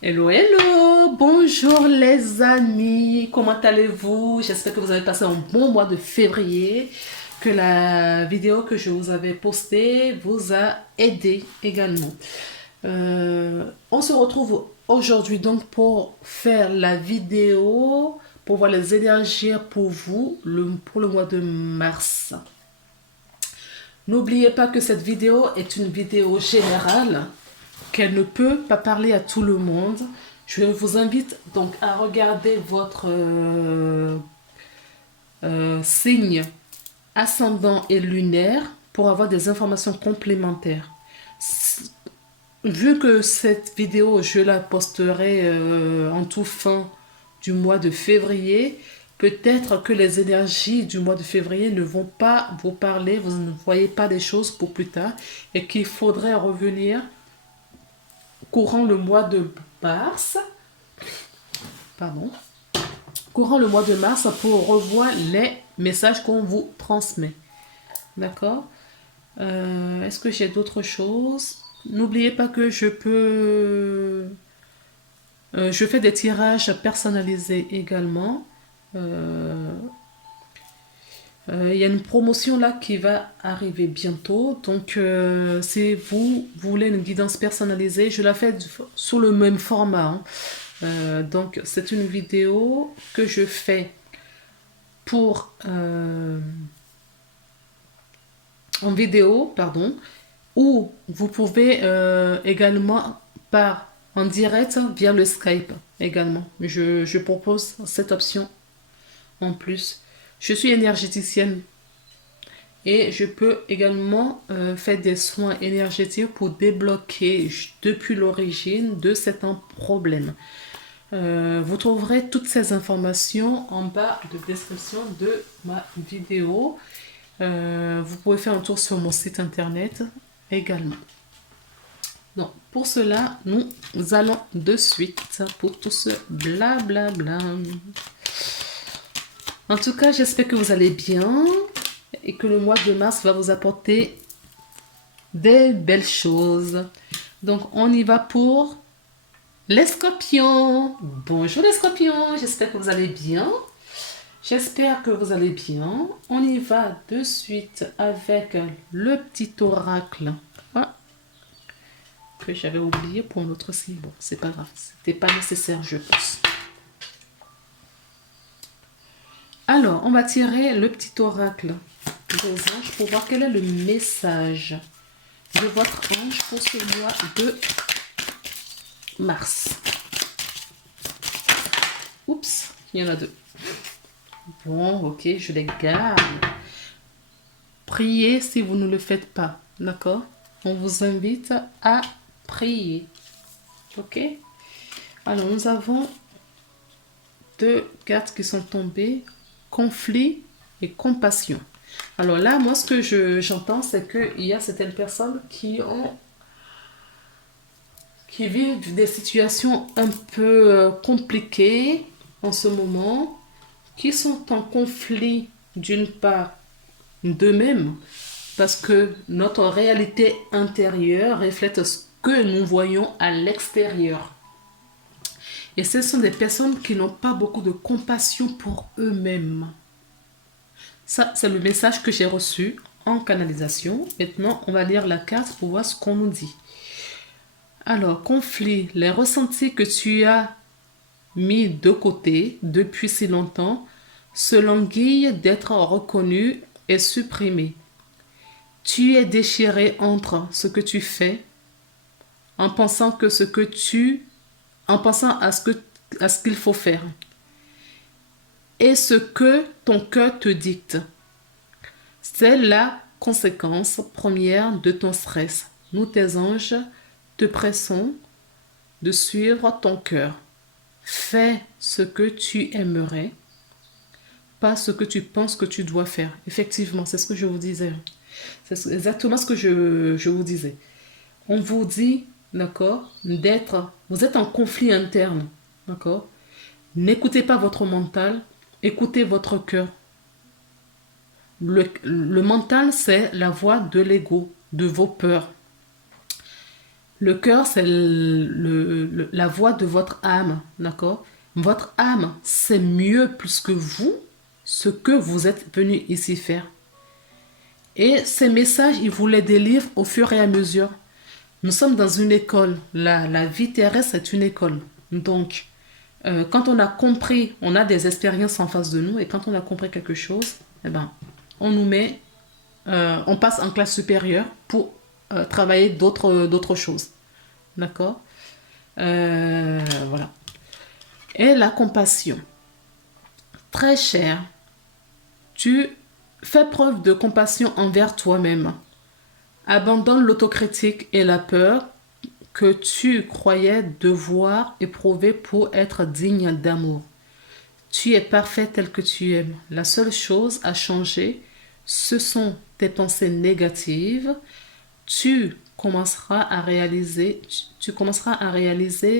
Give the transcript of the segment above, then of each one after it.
Hello, hello, bonjour les amis, comment allez-vous? J'espère que vous avez passé un bon mois de février, que la vidéo que je vous avais postée vous a aidé également. On se retrouve aujourd'hui donc pour faire la vidéo, pour voir les énergies pour vous pour le mois de mars. N'oubliez pas que cette vidéo est une vidéo générale, qu'elle ne peut pas parler à tout le monde. Je vous invite donc à regarder votre signe ascendant et lunaire pour avoir des informations complémentaires. Vu que cette vidéo, je la posterai en tout fin du mois de février, peut-être que les énergies du mois de février ne vont pas vous parler, vous ne voyez pas des choses pour plus tard et qu'il faudrait revenir courant le mois de mars, pardon, courant le mois de mars pour revoir les messages qu'on vous transmet. D'accord. Est-ce que j'ai d'autres choses? N'oubliez pas que je fais des tirages personnalisés également. Il y a une promotion là qui va arriver bientôt. Donc, si vous voulez une guidance personnalisée, je la fais sous le même format, hein. Donc, c'est une vidéo que je fais pour en vidéo, pardon, ou vous pouvez également par en direct via le Skype également. Je propose cette option en plus. Je suis énergéticienne et je peux également faire des soins énergétiques pour débloquer depuis l'origine de certains problèmes. Vous trouverez toutes ces informations en bas de description de ma vidéo. Vous pouvez faire un tour sur mon site internet également. Donc, pour cela, nous allons de suite pour tout ce blablabla. En tout cas, j'espère que vous allez bien et que le mois de mars va vous apporter des belles choses. Donc, on y va pour les scorpions. Bonjour les scorpions, j'espère que vous allez bien. J'espère que vous allez bien. On y va de suite avec le petit oracle. Ah, que j'avais oublié pour un autre signe. Bon, c'est pas grave. C'était pas nécessaire, je pense. Alors, on va tirer le petit oracle des anges pour voir quel est le message de votre ange pour ce mois de mars. Oups, il y en a deux. Bon, ok, je les garde. Priez si vous ne le faites pas, d'accord? On vous invite à prier, ok? Alors, nous avons deux cartes qui sont tombées, conflit et compassion. Alors là, moi, ce que j'entends, c'est qu'il y a certaines personnes qui vivent des situations un peu compliquées en ce moment, qui sont en conflit d'une part d'eux-mêmes, parce que notre réalité intérieure reflète ce que nous voyons à l'extérieur. Et ce sont des personnes qui n'ont pas beaucoup de compassion pour eux-mêmes. Ça, c'est le message que j'ai reçu en canalisation. Maintenant, on va lire la carte pour voir ce qu'on nous dit. Alors, conflit, les ressentis que tu as mis de côté depuis si longtemps se languillent d'être reconnus et supprimés. Tu es déchiré entre ce que tu fais en pensant en pensant à ce qu'il faut faire et ce que ton cœur te dicte. C'est la conséquence première de ton stress. Nous, tes anges, te pressons de suivre ton cœur. Fais ce que tu aimerais, pas ce que tu penses que tu dois faire. Effectivement, c'est ce que je vous disais. C'est exactement ce que je vous disais. On vous dit, d'accord, vous êtes en conflit interne, d'accord? N'écoutez pas votre mental, écoutez votre cœur. Le mental, c'est la voix de l'ego, de vos peurs. Le cœur, c'est la voix de votre âme, d'accord? Votre âme sait mieux plus que vous ce que vous êtes venu ici faire. Et ces messages, il vous les délivre au fur et à mesure. Nous sommes dans une école. La vie terrestre est une école. Donc, quand on a compris, on a des expériences en face de nous, et quand on a compris quelque chose, eh ben, on nous met, on passe en classe supérieure pour travailler d'autres choses. D'accord? Voilà. Et la compassion. Très cher, tu fais preuve de compassion envers toi-même. Abandonne l'autocritique et la peur que tu croyais devoir éprouver pour être digne d'amour. Tu es parfait tel que tu es. La seule chose à changer, ce sont tes pensées négatives. Tu commenceras à réaliser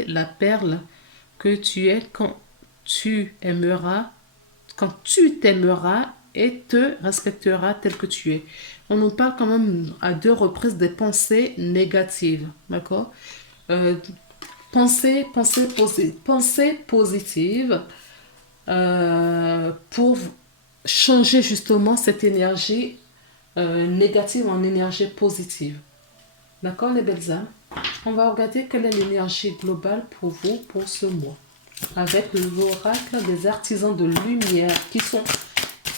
la perle que tu es quand tu t'aimeras et te respecteras tel que tu es. On nous parle quand même à 2 reprises des pensées négatives, d'accord? Euh, pensée positive pour changer justement cette énergie négative en énergie positive. D'accord, les belles âmes? On va regarder quelle est l'énergie globale pour vous pour ce mois. Avec l'oracle des artisans de lumière qui sont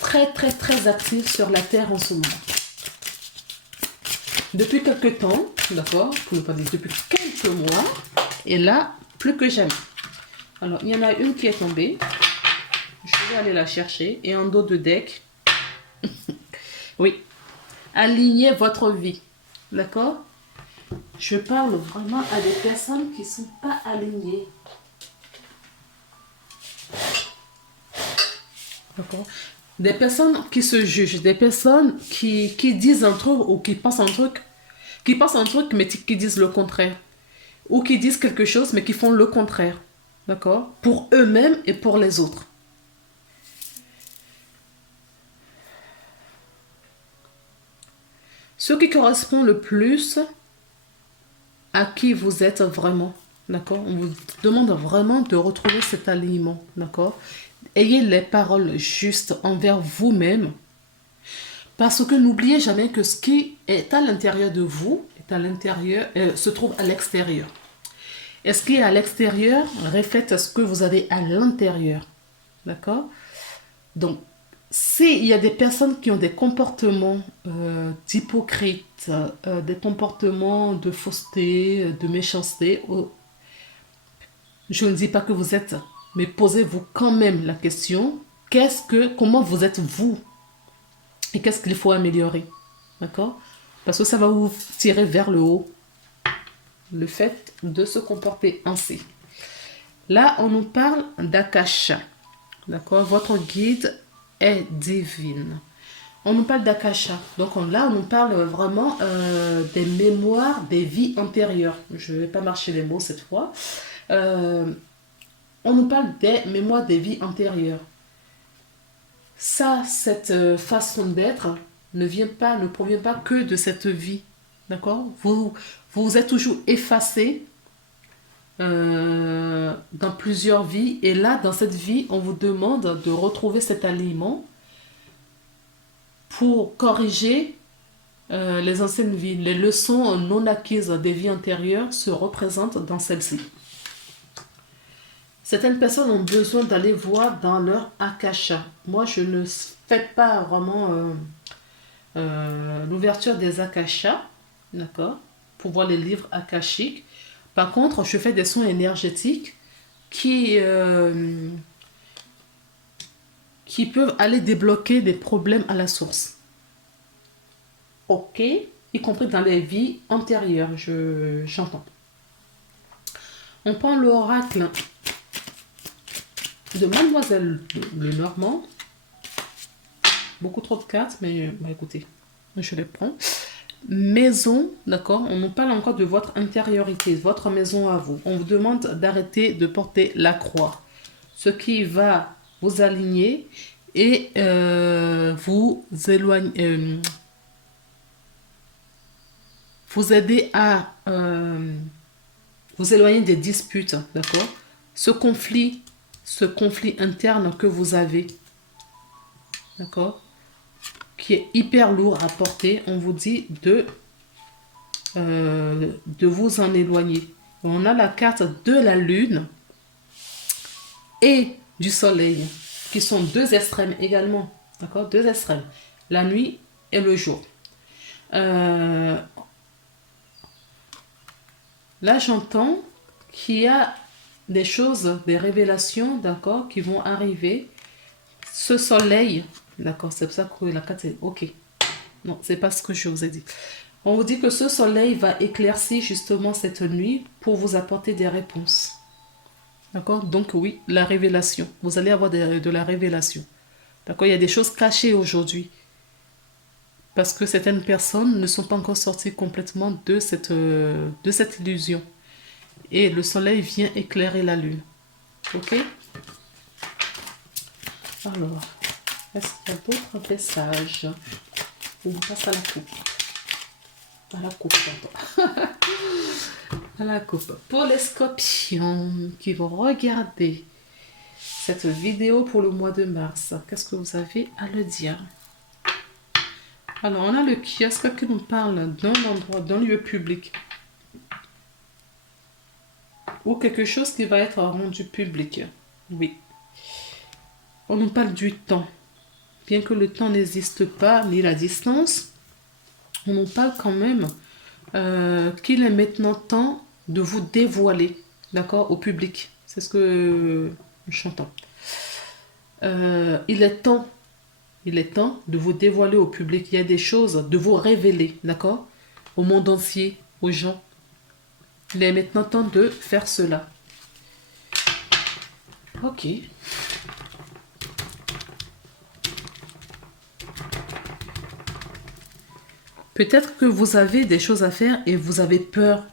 très très très actifs sur la Terre en ce moment. Depuis quelques temps, d'accord, pour ne pas dire depuis quelques mois, et là, plus que jamais. Alors, il y en a une qui est tombée. Je vais aller la chercher. Et en dos de deck, oui, alignez votre vie. D'accord? Je parle vraiment à des personnes qui ne sont pas alignées. D'accord? Des personnes qui se jugent, des personnes qui disent un truc ou qui pensent un truc, mais qui disent le contraire. Ou qui disent quelque chose mais qui font le contraire. D'accord? Pour eux-mêmes et pour les autres. Ce qui correspond le plus à qui vous êtes vraiment. D'accord? On vous demande vraiment de retrouver cet alignement. D'accord? Ayez les paroles justes envers vous-même. Parce que n'oubliez jamais que ce qui est à l'intérieur de vous se trouve à l'extérieur. Et ce qui est à l'extérieur reflète ce que vous avez à l'intérieur. D'accord? Donc, s'il y a des personnes qui ont des comportements d'hypocrite, des comportements de fausseté, de méchanceté, je ne dis pas que vous êtes, mais posez-vous quand même la question, comment vous êtes vous? Et qu'est-ce qu'il faut améliorer? D'accord? Parce que ça va vous tirer vers le haut. Le fait de se comporter ainsi. Là, on nous parle d'Akasha. D'accord? Votre guide est divine. On nous parle d'Akasha. Donc là, on nous parle vraiment des mémoires des vies antérieures. Je ne vais pas marcher les mots cette fois. On nous parle des mémoires des vies antérieures. Ça, cette façon d'être ne provient pas que de cette vie. D'accord? Vous êtes toujours effacé dans plusieurs vies. Et là, dans cette vie, on vous demande de retrouver cet alignement pour corriger les anciennes vies. Les leçons non acquises des vies antérieures se représentent dans celle-ci. Certaines personnes ont besoin d'aller voir dans leur Akasha. Moi, je ne fais pas vraiment l'ouverture des Akashas, d'accord, pour voir les livres akashiques. Par contre, je fais des soins énergétiques qui peuvent aller débloquer des problèmes à la source. Ok, y compris dans les vies antérieures, j'entends. On prend l'oracle de Mademoiselle Lenormand. Beaucoup trop de cartes, mais écoutez, je les prends. Maison, d'accord, on nous parle encore de votre intériorité, votre maison à vous. On vous demande d'arrêter de porter la croix, ce qui va vous aligner et vous éloigner, vous aider à vous éloigner des disputes, d'accord? Ce conflit interne que vous avez, d'accord? Qui est hyper lourd à porter, on vous dit de vous en éloigner. On a la carte de la lune et du soleil, qui sont deux extrêmes également, d'accord? Deux extrêmes, la nuit et le jour. Là, j'entends qu'il y a des choses, des révélations, d'accord, qui vont arriver. Ce soleil, d'accord, c'est pour ça que la carte est ok. Non, c'est pas ce que je vous ai dit. On vous dit que ce soleil va éclaircir justement cette nuit pour vous apporter des réponses. D'accord? Donc oui, la révélation. Vous allez avoir de la révélation. D'accord? Il y a des choses cachées aujourd'hui. Parce que certaines personnes ne sont pas encore sorties complètement de cette illusion. Et le soleil vient éclairer la lune. Ok? Alors, est-ce qu'il y a d'autres messages? On passe à la coupe. À la coupe, pardon. À la coupe. Pour les scorpions qui vont regarder cette vidéo pour le mois de mars, qu'est-ce que vous avez à le dire? Alors, on a le kiosque qui nous parle d'un endroit, d'un lieu public. Ou quelque chose qui va être rendu public. Oui. On nous parle du temps. Bien que le temps n'existe pas, ni la distance, on nous parle quand même qu'il est maintenant temps de vous dévoiler, d'accord, au public. C'est ce que j'entends. Il est temps de vous dévoiler au public. Il y a des choses, de vous révéler, d'accord, au monde entier, aux gens. Il est maintenant temps de faire cela. Ok. Peut-être que vous avez des choses à faire et vous avez peur.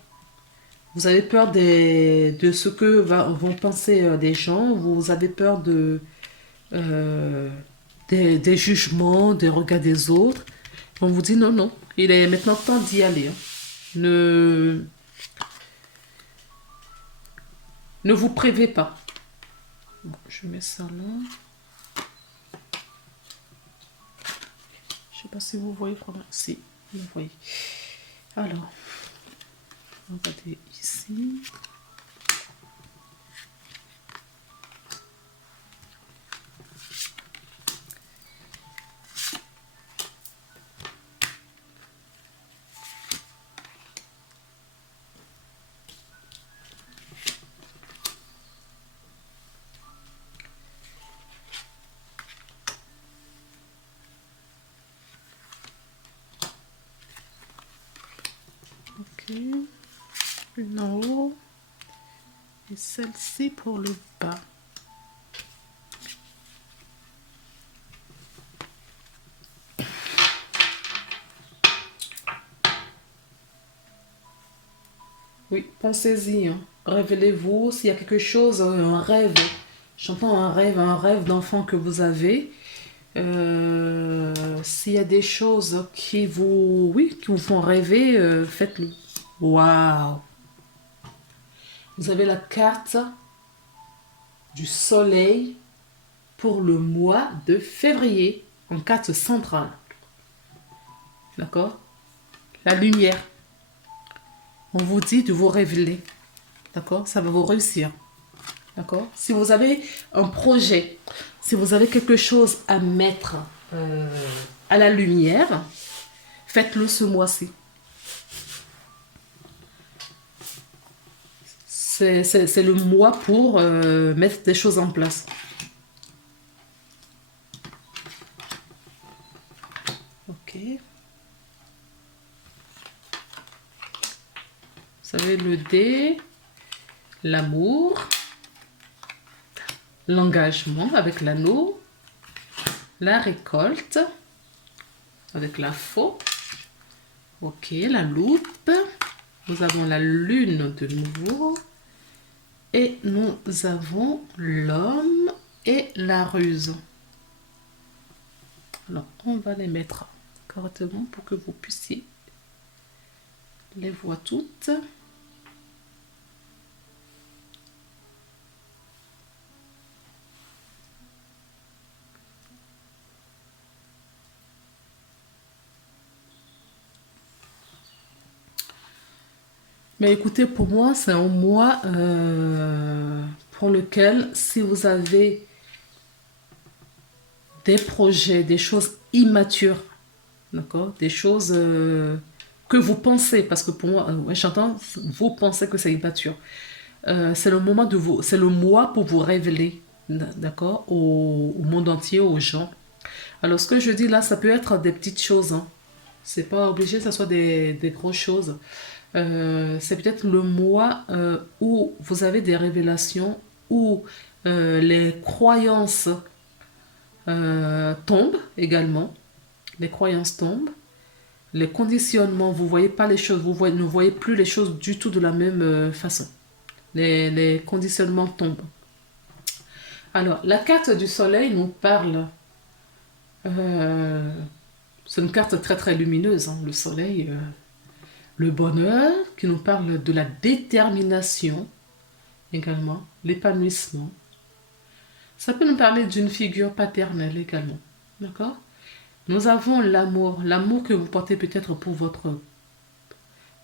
Vous avez peur de ce que vont penser des gens. Vous avez peur des jugements, des regards des autres. On vous dit non, non. Il est maintenant temps d'y aller. Hein. Ne vous privez pas. Bon, je mets ça là. Je sais pas si vous voyez, Franck. Si, vous voyez. Alors, on va aller ici. Ok. Une en haut. Et celle-ci pour le bas. Oui, pensez-y. Hein. Révélez-vous s'il y a quelque chose, un rêve. J'entends un rêve d'enfant que vous avez. S'il y a des choses qui vous font rêver, faites-le. Waouh! Vous avez la carte du soleil pour le mois de février en carte centrale. D'accord? La lumière. On vous dit de vous révéler. D'accord? Ça va vous réussir. D'accord? Si vous avez un projet, si vous avez quelque chose à mettre à la lumière, faites-le ce mois-ci. C'est le mois pour mettre des choses en place. Ok. Vous avez le dé, l'amour, l'engagement avec l'anneau, la récolte avec la faux. Ok, la loupe. Nous avons la lune de nouveau. Et nous avons l'homme et la ruse. Alors, on va les mettre correctement pour que vous puissiez les vois toutes. Mais écoutez, pour moi, c'est un mois pour lequel, si vous avez des projets, des choses immatures, d'accord, des choses que vous pensez, parce que pour moi, ouais, j'entends, vous pensez que c'est immature. C'est le moment de vous, c'est le mois pour vous révéler, d'accord, au monde entier, aux gens. Alors, ce que je dis là, ça peut être des petites choses, hein. C'est pas obligé que ce soit des grosses choses. C'est peut-être le mois où vous avez des révélations, où les croyances tombent également. Les croyances tombent. Les conditionnements, vous voyez pas les choses, ne voyez plus les choses du tout de la même façon. Les conditionnements tombent. Alors, la carte du soleil nous parle. euh, c'est une carte très très lumineuse, hein, le soleil. Le bonheur, qui nous parle de la détermination également, l'épanouissement. Ça peut nous parler d'une figure paternelle également. D'accord. Nous avons l'amour, l'amour que vous portez peut-être pour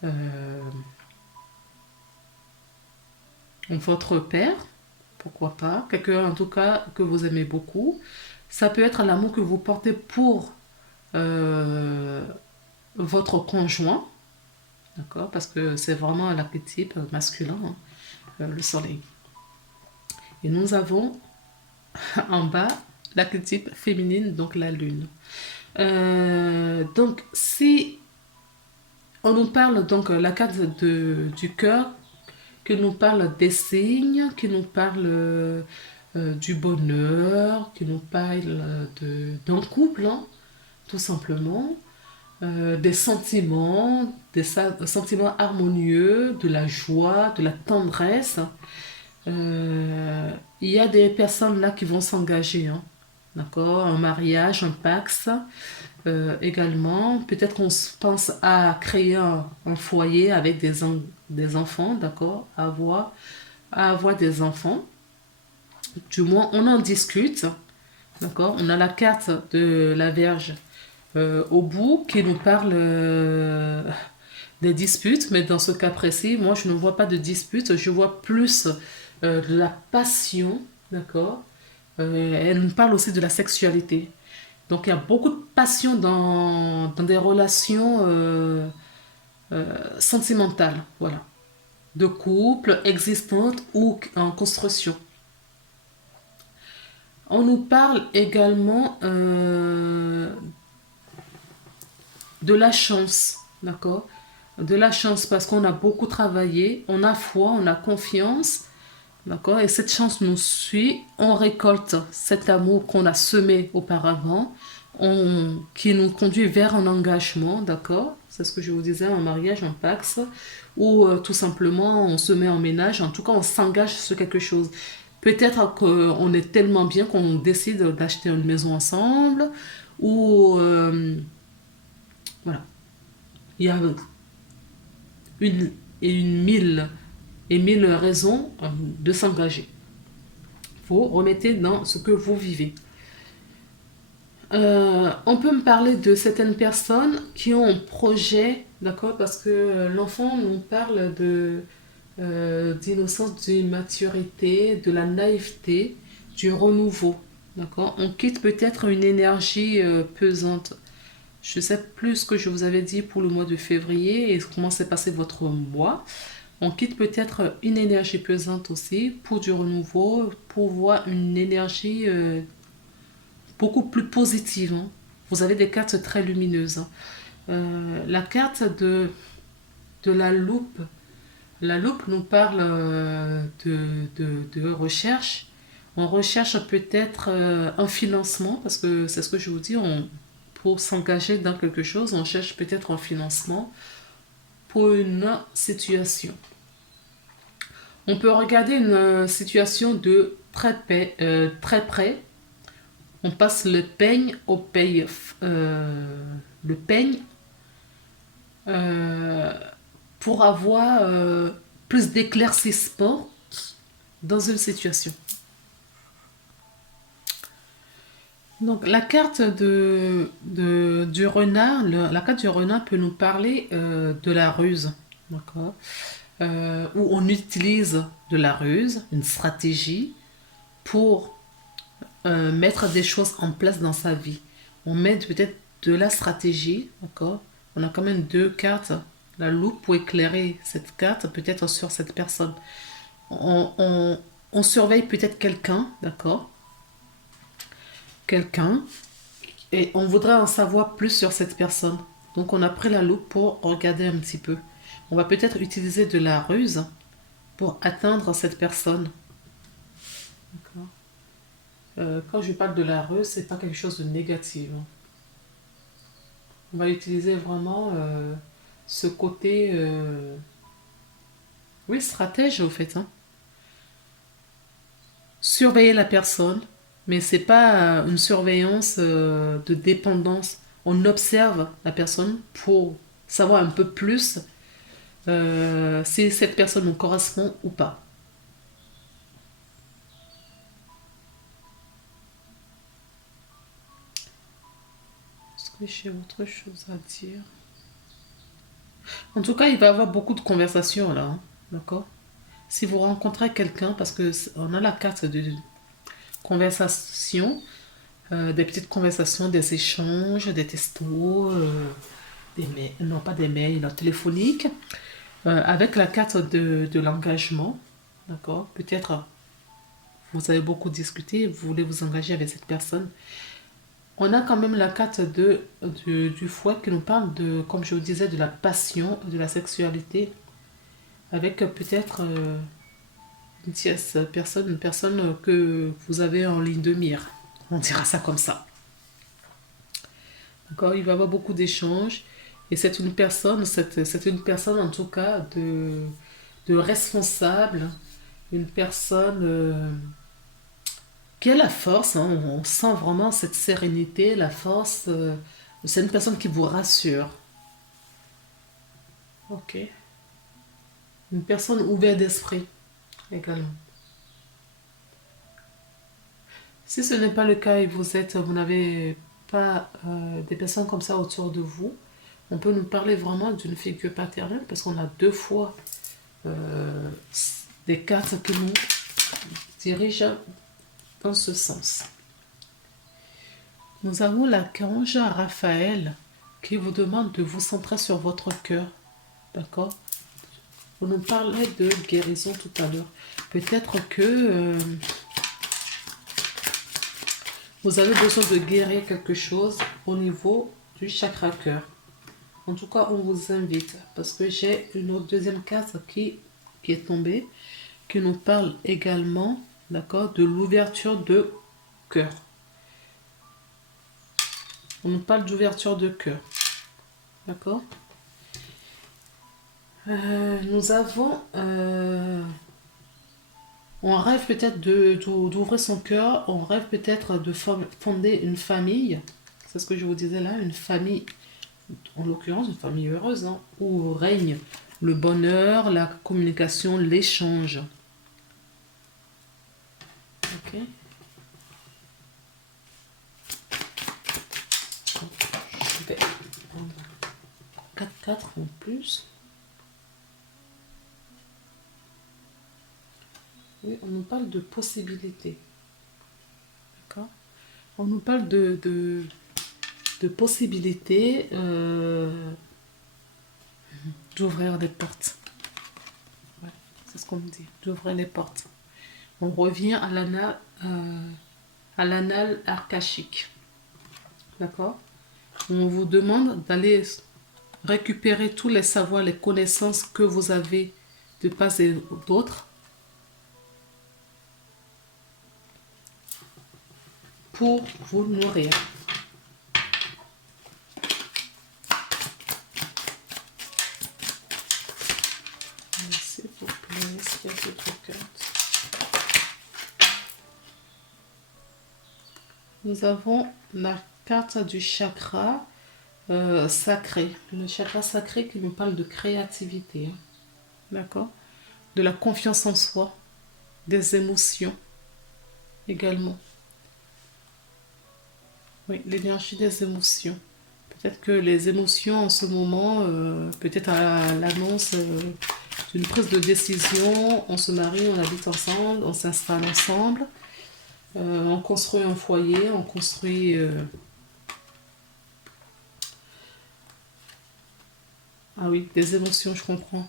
euh, votre père, pourquoi pas, quelqu'un en tout cas que vous aimez beaucoup. Ça peut être l'amour que vous portez pour euh, votre conjoint, d'accord, parce que c'est vraiment l'archétype masculin, hein, le soleil. Et nous avons en bas l'archétype féminine, donc la lune. Donc, si on nous parle, donc, la carte du cœur, qui nous parle des signes, qui nous parle du bonheur, qui nous parle d'un couple, hein, tout simplement, des sentiments harmonieux, de la joie, de la tendresse. Il y a des personnes là qui vont s'engager, hein, d'accord, un mariage, un pax. Également, peut-être qu'on pense à créer un foyer avec des enfants, d'accord, à avoir des enfants. Du moins, on en discute, d'accord. On a la carte de la Vierge au bout qui nous parle des disputes, mais dans ce cas précis, moi, je ne vois pas de disputes, je vois plus de la passion, d'accord. Elle nous parle aussi de la sexualité. Donc il y a beaucoup de passion dans des relations sentimentales, voilà, de couple existantes ou en construction. On nous parle également de la chance, d'accord? De la chance parce qu'on a beaucoup travaillé, on a foi, on a confiance, d'accord? Et cette chance nous suit, on récolte cet amour qu'on a semé auparavant, qui nous conduit vers un engagement, d'accord? C'est ce que je vous disais, un mariage, un pax, ou tout simplement on se met en ménage, en tout cas on s'engage sur quelque chose. Peut-être qu'on est tellement bien qu'on décide d'acheter une maison ensemble, ou voilà, il y a une une mille raisons de s'engager. Vous remettez dans ce que vous vivez. On peut me parler de certaines personnes qui ont un projet, d'accord, parce que l'enfant nous parle d'innocence, d'immaturité, de la naïveté, du renouveau, d'accord. On quitte peut-être une énergie pesante. Je sais plus ce que je vous avais dit pour le mois de février et comment s'est passé votre mois. On quitte peut-être une énergie pesante aussi pour du renouveau, pour voir une énergie beaucoup plus positive, hein. Vous avez des cartes très lumineuses, hein. La carte de la loupe nous parle de recherche. On recherche peut-être un financement, parce que c'est ce que je vous dis, pour s'engager dans quelque chose, on cherche peut-être un financement pour une situation. On peut regarder une situation de très près. On passe le peigne au paye. Le peigne, euh, pour avoir plus d'éclaircissement dans une situation. Donc, la carte du renard, la carte du renard peut nous parler de la ruse, d'accord? Où on utilise de la ruse, une stratégie, pour mettre des choses en place dans sa vie. On met peut-être de la stratégie, d'accord? On a quand même deux cartes, la loupe pour éclairer cette carte, peut-être sur cette personne. On surveille peut-être quelqu'un, d'accord? Quelqu'un, et on voudrait en savoir plus sur cette personne. Donc on a pris la loupe pour regarder un petit peu. On va peut-être utiliser de la ruse pour atteindre cette personne. D'accord. Quand je parle de la ruse, c'est pas quelque chose de négatif. On va utiliser vraiment ce côté, oui, stratège au fait. Hein. Surveiller la personne, mais c'est pas une surveillance de dépendance. On observe la personne pour savoir un peu plus si cette personne nous correspond ou pas. Est-ce que j'ai autre chose à dire? En tout cas, il va y avoir beaucoup de conversations là, hein, d'accord? Si vous rencontrez quelqu'un, parce que on a la carte de conversation, des petites conversations, des échanges, des textos, non pas des mails, téléphoniques, avec la carte de l'engagement, d'accord? Peut-être vous avez beaucoup discuté, vous voulez vous engager avec cette personne. On a quand même la carte du fouet qui nous parle de, comme je vous disais, de la passion, de la sexualité, avec peut-être une tierce personne, une personne que vous avez en ligne de mire. On dira ça comme ça. D'accord? Il va y avoir beaucoup d'échanges. Et c'est une personne, c'est une personne en tout cas de responsable, une personne qui a la force. Hein. On sent vraiment cette sérénité, la force. C'est une personne qui vous rassure. Ok. Une personne ouverte d'esprit également. Si ce n'est pas le cas et vous n'avez pas des personnes comme ça autour de vous, on peut nous parler vraiment d'une figure paternelle parce qu'on a deux fois euh, des cartes qui nous dirigent dans ce sens. Nous avons l'archange Raphaël qui vous demande de vous centrer sur votre cœur. D'accord? Vous nous parlez de guérison tout à l'heure. Peut-être que vous avez besoin de guérir quelque chose au niveau du chakra cœur. En tout cas, on vous invite parce que j'ai une autre deuxième carte qui est tombée qui nous parle également, d'accord, de l'ouverture de cœur. On nous parle d'ouverture de cœur, d'accord. Nous avons, on rêve peut-être d'ouvrir son cœur, on rêve peut-être de fonder une famille. C'est ce que je vous disais là, une famille, en l'occurrence une famille heureuse, hein, où règne le bonheur, la communication, l'échange. Ok. Je vais prendre 4 en plus. Oui, on nous parle de possibilités. D'accord. On nous parle de possibilités d'ouvrir des portes. Ouais, c'est ce qu'on me dit, d'ouvrir les portes. On revient à l'anal archaïque. D'accord. On vous demande d'aller récupérer tous les savoirs, les connaissances que vous avez de part et d'autre pour vous nourrir. S'il vous plaît, est-ce qu'il y a d'autres cartes? Nous avons la carte du chakra sacré. Le chakra sacré qui nous parle de créativité. Hein. D'accord? De la confiance en soi, des émotions également. Oui, l'énergie des émotions. Peut-être que les émotions en ce moment, peut-être à l'annonce d'une prise de décision, on se marie, on habite ensemble, on s'installe ensemble, on construit un foyer, on construit... Ah oui, des émotions, je comprends.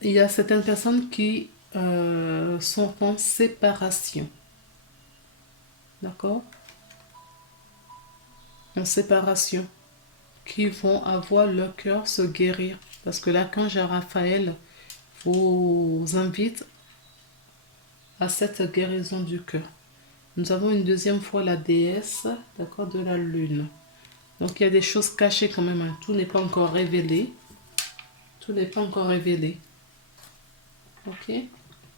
Il y a certaines personnes qui sont en séparation, d'accord? En séparation, qui vont avoir leur cœur se guérir. Parce que l'archange Raphaël vous invite à cette guérison du cœur. Nous avons une deuxième fois la déesse, d'accord, de la lune. Donc il y a des choses cachées quand même, hein. Tout n'est pas encore révélé. Tout n'est pas encore révélé. Ok.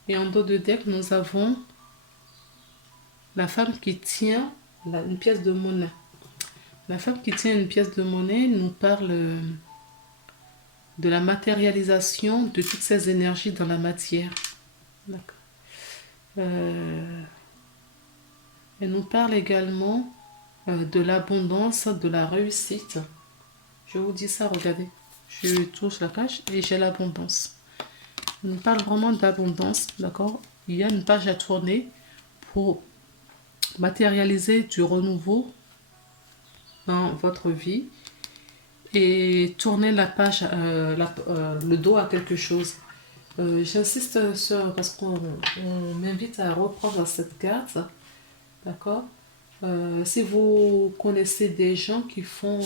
Et en dos de deck, nous avons la femme qui tient une pièce de monnaie. La femme qui tient une pièce de monnaie nous parle de la matérialisation de toutes ces énergies dans la matière. D'accord. Elle nous parle également de l'abondance, de la réussite. Je vous dis ça, regardez. Je touche la cage et j'ai l'abondance. Elle nous parle vraiment d'abondance, d'accord? Il y a une page à tourner pour matérialiser du renouveau dans votre vie et tourner la page, le dos à quelque chose. J'insiste sur, parce qu'on m'invite à reprendre cette carte, d'accord? Si vous connaissez des gens qui font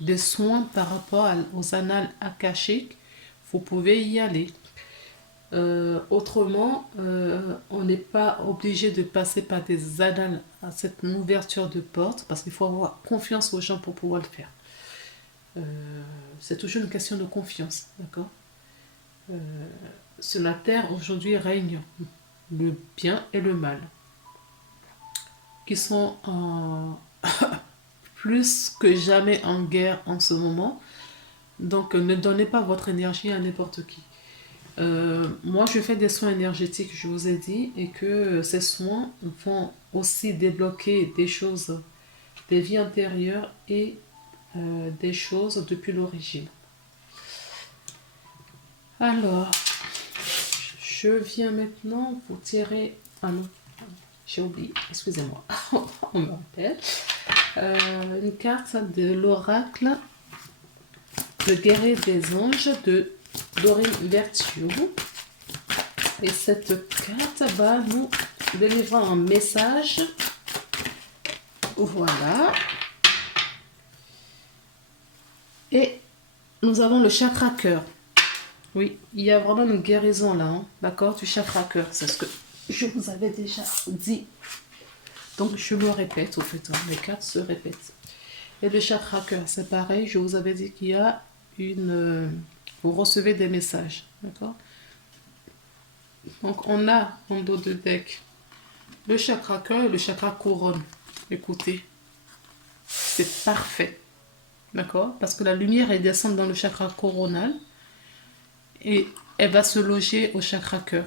des soins par rapport aux annales akashiques, vous pouvez y aller. Autrement, on n'est pas obligé de passer par des annales à cette ouverture de porte parce qu'il faut avoir confiance aux gens pour pouvoir le faire. C'est toujours une question de confiance, d'accord? Sur la terre, aujourd'hui, règne le bien et le mal, qui sont plus que jamais en guerre en ce moment. Donc, ne donnez pas votre énergie à n'importe qui. Moi, je fais des soins énergétiques, je vous ai dit, et que ces soins vont aussi débloquer des choses, des vies antérieures et des choses depuis l'origine. Alors, je viens maintenant vous tirer... Ah non, j'ai oublié, excusez-moi, on me rappelle. Une carte de l'oracle, le guerrier des anges de Dorine Virtue. Et cette carte va nous délivrer un message. Voilà. Et nous avons le chakra cœur. Oui, il y a vraiment une guérison là, hein, d'accord, du chakra cœur. C'est ce que je vous avais déjà dit. Donc je le répète au fait, hein, les cartes se répètent. Et le chakra cœur, c'est pareil, je vous avais dit qu'il y a vous recevez des messages, d'accord. Donc on a en dos de deck le chakra cœur et le chakra couronne. Écoutez, c'est parfait, d'accord, parce que la lumière elle descend dans le chakra coronal et elle va se loger au chakra cœur.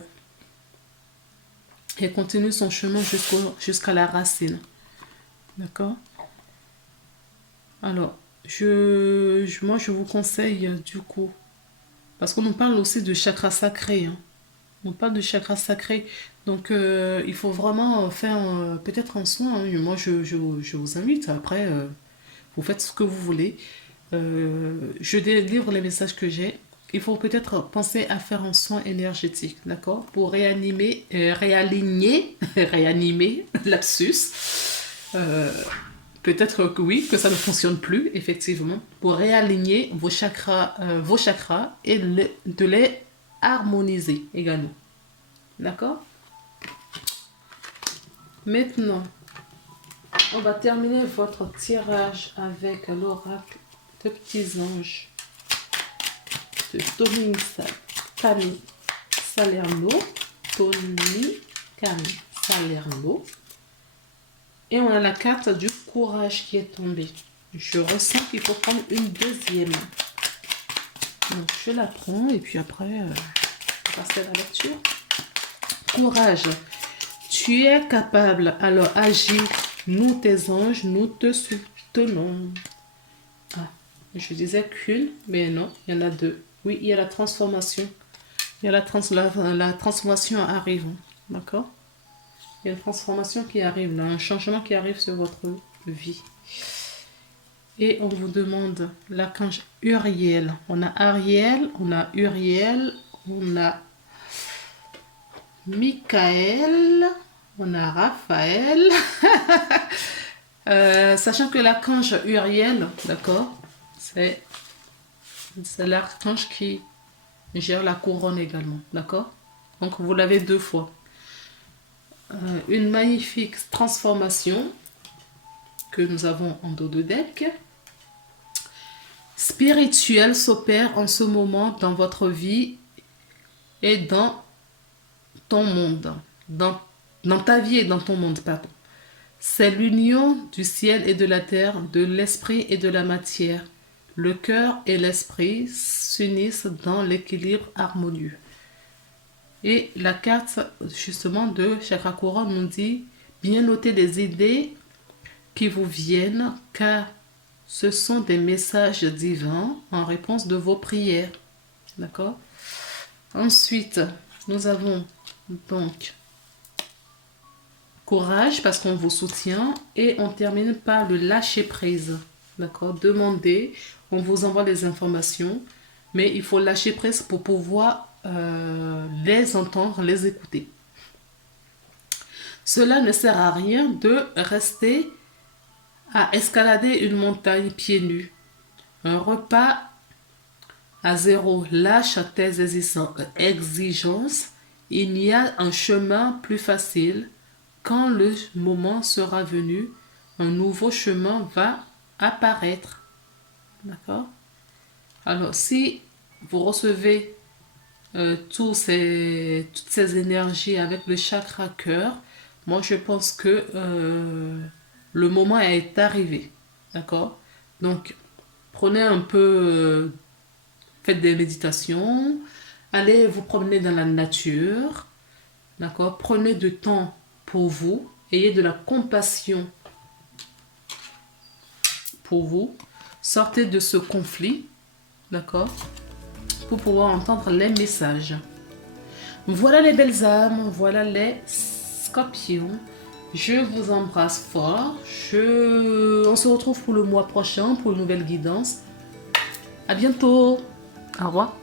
Et continue son chemin jusqu'à la racine. D'accord? Alors, moi, je vous conseille du coup, parce qu'on nous parle aussi de chakra sacré. Hein. On parle de chakra sacré. Donc, il faut vraiment faire peut-être un soin. Hein. Moi, je vous invite. Après, vous faites ce que vous voulez. Je délivre les messages que j'ai. Il faut peut-être penser à faire un soin énergétique, d'accord? Pour réaligner, lapsus. Peut-être que oui, que ça ne fonctionne plus, effectivement. Pour réaligner vos chakras et de les harmoniser également. D'accord? Maintenant, on va terminer votre tirage avec l'oracle de petits anges de Camille Salerno. Et on a la carte du courage qui est tombée. je ressens qu'il faut prendre une deuxième. Donc, je la prends et puis après, je vais passer à la lecture. Courage. Tu es capable, alors agis. Nous, tes anges, nous te soutenons. Ah, je disais qu'une, mais non, il y en a deux. Oui, il y a la transformation. Il y a la transformation arrive. D'accord? Il y a une transformation qui arrive là, un changement qui arrive sur votre vie. Et on vous demande l'archange Uriel. On a Ariel, on a Uriel, on a Michael, on a Raphaël. Sachant que l'archange Uriel, d'accord, c'est l'archange qui gère la couronne également, d'accord. Donc vous l'avez deux fois. Une magnifique transformation que nous avons en dos de deck. Spirituelle s'opère en ce moment dans votre vie et dans ton monde. Dans ta vie et dans ton monde, pardon. C'est l'union du ciel et de la terre, de l'esprit et de la matière. Le cœur et l'esprit s'unissent dans l'équilibre harmonieux. Et la carte, justement, de Chakra Couronne nous dit bien noter les idées qui vous viennent, car ce sont des messages divins en réponse de vos prières. D'accord? Ensuite, nous avons donc courage parce qu'on vous soutient et on termine par le lâcher prise. D'accord? Demandez, on vous envoie les informations, mais il faut lâcher prise pour pouvoir les entendre, les écouter. Cela ne sert à rien de rester à escalader une montagne pieds nus. Un repas à zéro, lâche tes exigences. Il y a un chemin plus facile. Quand le moment sera venu, un nouveau chemin va apparaître. D'accord? Alors, si vous recevez toutes ces énergies avec le chakra cœur, moi je pense que le moment est arrivé. D'accord? Donc, prenez un peu, faites des méditations, allez vous promener dans la nature. D'accord? Prenez du temps pour vous, ayez de la compassion pour vous, sortez de ce conflit, d'accord, pour pouvoir entendre les messages. Voilà les belles âmes, voilà les scorpions. Je vous embrasse fort. On se retrouve pour le mois prochain pour une nouvelle guidance. À bientôt. Au revoir.